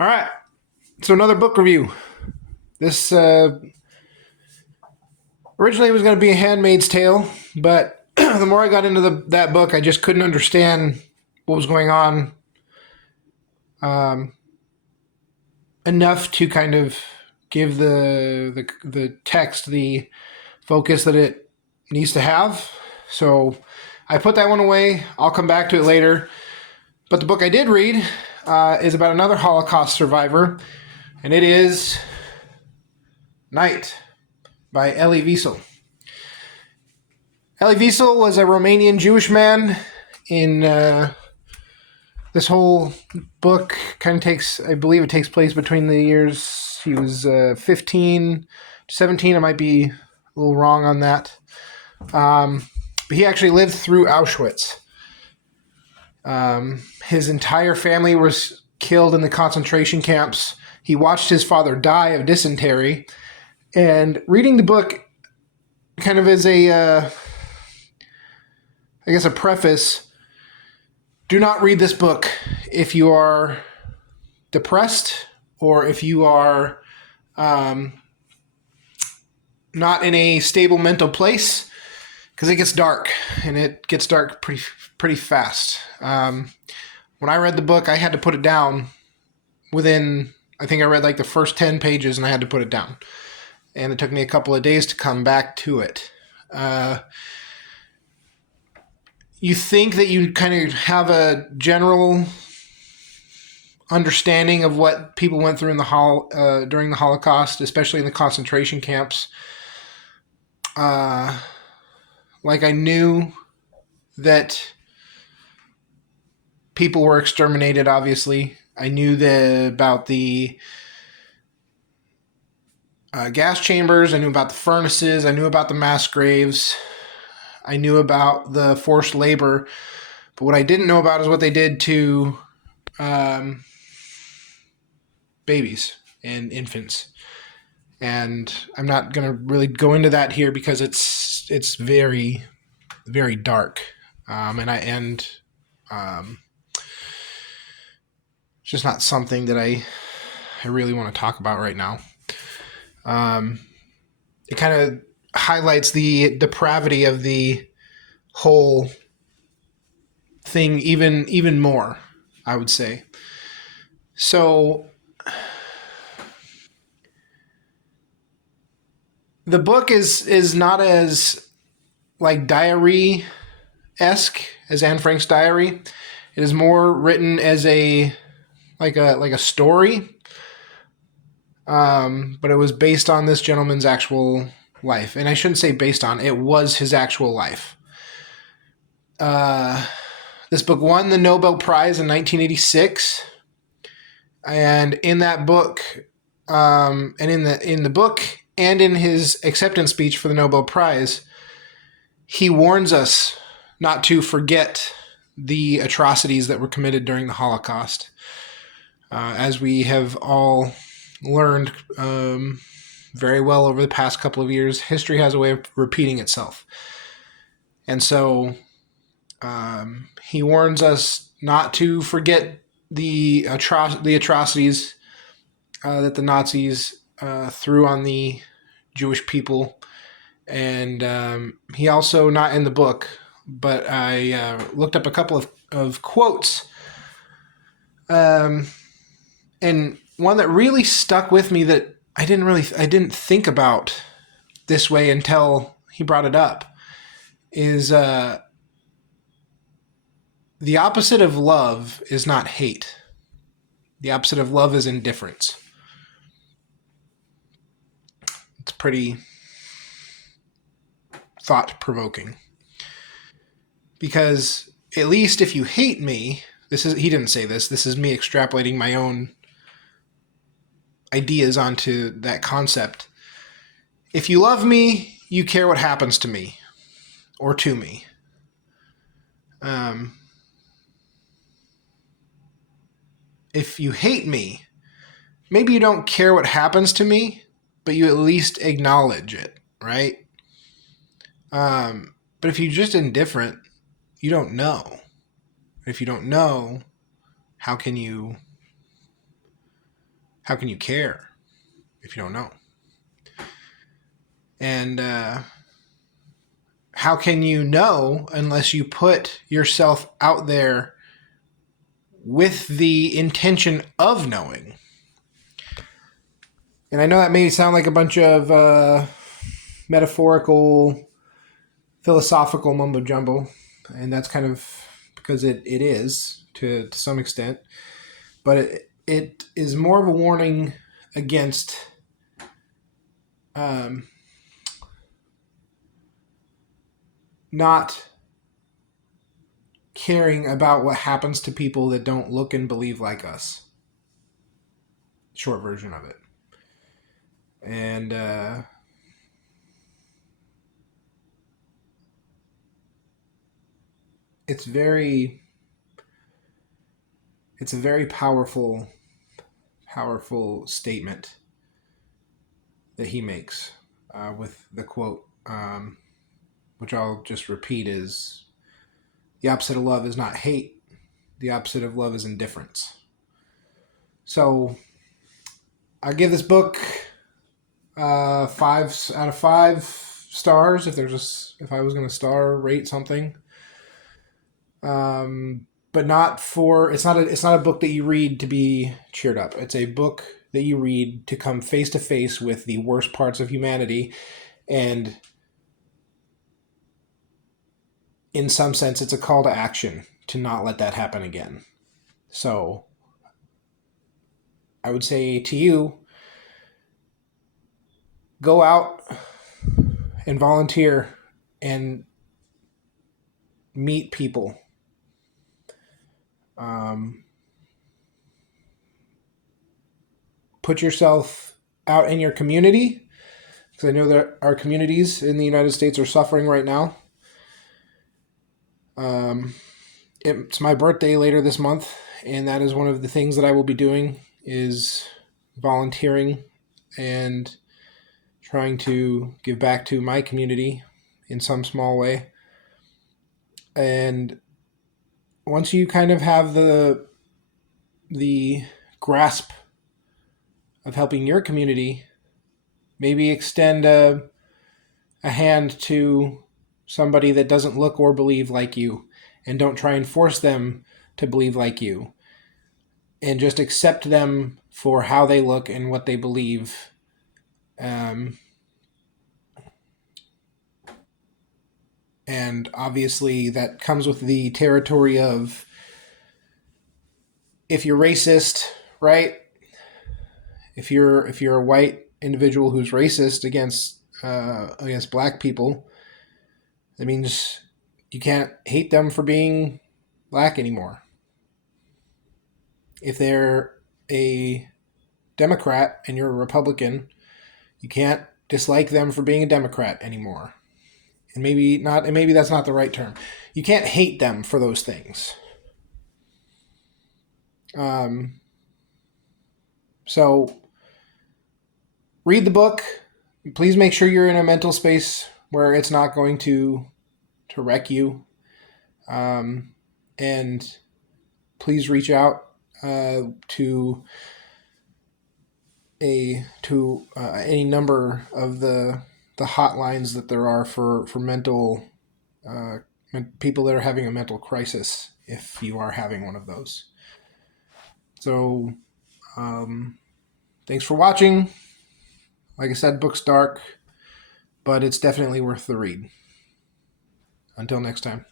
All right. So another book review. This originally was going to be a Handmaid's Tale, but the more I got into that book, I just couldn't understand what was going on um, enough to kind of give the text the focus that it needs to have. So I put that one away. I'll come back to it later. But the book I did read is about another Holocaust survivor, and it is Night by Elie Wiesel. Elie Wiesel was a Romanian Jewish man. In this whole book, kind of takes, I believe it takes place between the years he was 15 to 17. I might be a little wrong on that. But he actually lived through Auschwitz. His entire family was killed in the concentration camps. He watched his father die of dysentery. And reading the book kind of as a a preface, do not read this book if you are depressed or if you are not in a stable mental place, because it gets dark, and it gets dark pretty fast. When I read the book, I had to put it down within, I think I read like the first 10 pages and I had to put it down. And it took me a couple of days to come back to it. You think that you kind of have a general understanding of what people went through in during the Holocaust, especially in the concentration camps. Like I knew that people were exterminated, obviously. I knew about the gas chambers. I knew about the furnaces. I knew about the mass graves. I knew about the forced labor. But what I didn't know about is what they did to babies and infants. And I'm not going to really go into that here because it's very, very dark. It's just not something that I really want to talk about right now. It kind of highlights the depravity of the whole thing even more, I would say. So the book is not as like diary esque as Anne Frank's diary. It is more written as a story, but it was based on this gentleman's actual life. And I shouldn't say based on, it was his actual life. This book won the Nobel Prize in 1986. And in that book, and in the book and in his acceptance speech for the Nobel Prize, he warns us not to forget the atrocities that were committed during the Holocaust. As we have all learned very well over the past couple of years, history has a way of repeating itself. And so he warns us not to forget the atrocities that the Nazis threw on the Jewish people. And he also, not in the book, but I looked up a couple of quotes. And one that really stuck with me that I didn't think about this way until he brought it up is the opposite of love is not hate. The opposite of love is indifference. It's pretty thought-provoking. Because at least if you hate me, he didn't say this is me extrapolating my own ideas onto that concept. If you love me, you care what happens to me or to me. If you hate me, maybe you don't care what happens to me, but you at least acknowledge it, right? But if you're just indifferent, you don't know. If you don't know, how can you how can you care if you don't know? And how can you know unless you put yourself out there with the intention of knowing? And I know that may sound like a bunch of metaphorical, philosophical mumbo jumbo, and that's kind of because it is to some extent, but it is more of a warning against not caring about what happens to people that don't look and believe like us. Short version of it. And it's a very powerful statement that he makes with the quote, which I'll just repeat, is the opposite of love is not hate. The opposite of love is indifference. So I give this book 5 out of 5 stars. If I was going to star rate something, but not for it's not a book that you read to be cheered up. It's a book that you read to come face to face with the worst parts of humanity, and in some sense, it's a call to action to not let that happen again. So I would say to you, go out and volunteer and meet people. Put yourself out in your community, because I know that our communities in the United States are suffering right now. It's my birthday later this month, and that is one of the things that I will be doing is volunteering and trying to give back to my community in some small way. And once you kind of have the grasp of helping your community, maybe extend a hand to somebody that doesn't look or believe like you, and don't try and force them to believe like you, and just accept them for how they look and what they believe. And obviously that comes with the territory of, if you're racist, right? If you're a white individual who's racist against black people, that means you can't hate them for being black anymore. If they're a Democrat and you're a Republican, you can't dislike them for being a Democrat anymore. And maybe that's not the right term. You can't hate them for those things. So read the book. Please make sure you're in a mental space where it's not going to wreck you. And please reach out to any number of the hotlines that there are for mental people that are having a mental crisis, if you are having one of those. So thanks for watching. Like I said, book's dark, but it's definitely worth the read. Until next time.